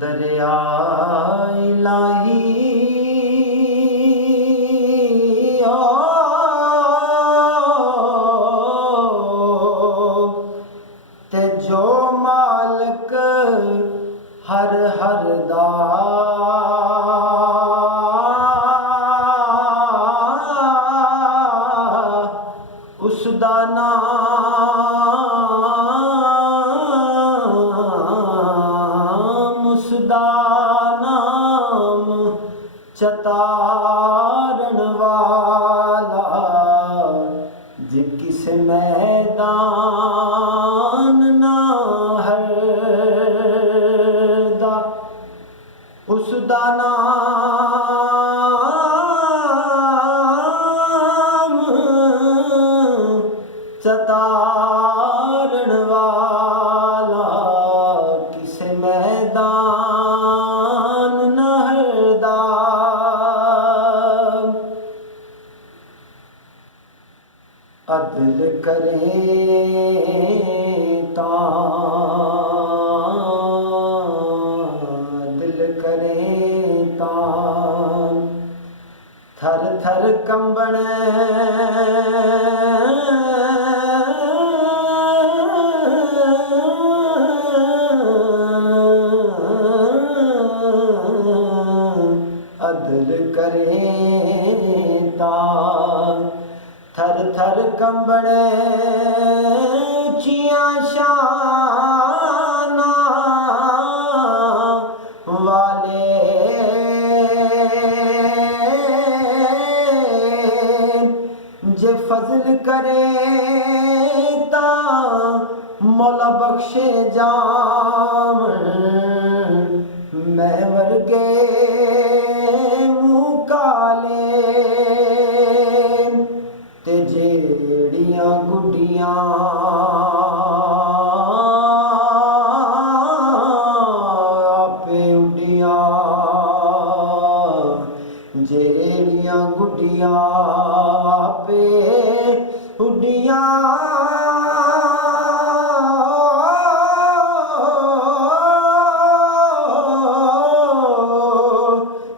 दरिया इलाही ओ ते जो मालक हर हर दा उसदा नाम चतारण वाला जे किस मैदान ना हरदा उसदा नाम चतारण वाला किस मैदान ना हरदा अदल करें तान थर थर कंबण अदल करें तान थर थर कंबण चिया शाना वाले जे फजल करे ता मौला बख्शे जावन मैं वर्गे मुँह काले ते जेड़ियां गुड्डियां आपे उड्डियां जेड़ियां गुड्डियां आपे उड्डियां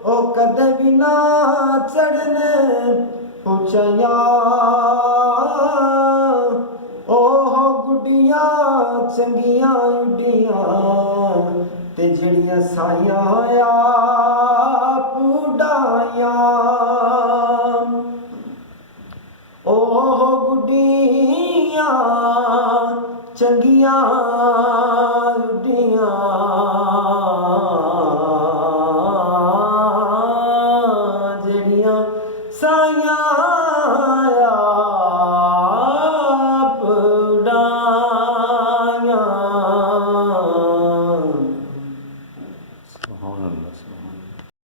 ओ कदे भी ना चढ़न ऊंचाइयां ओह गुड्डियां चंगियां उड्डियां ते जड़ियां साइयां आप उड़ाइयां ओह गुड्डियां चंगियां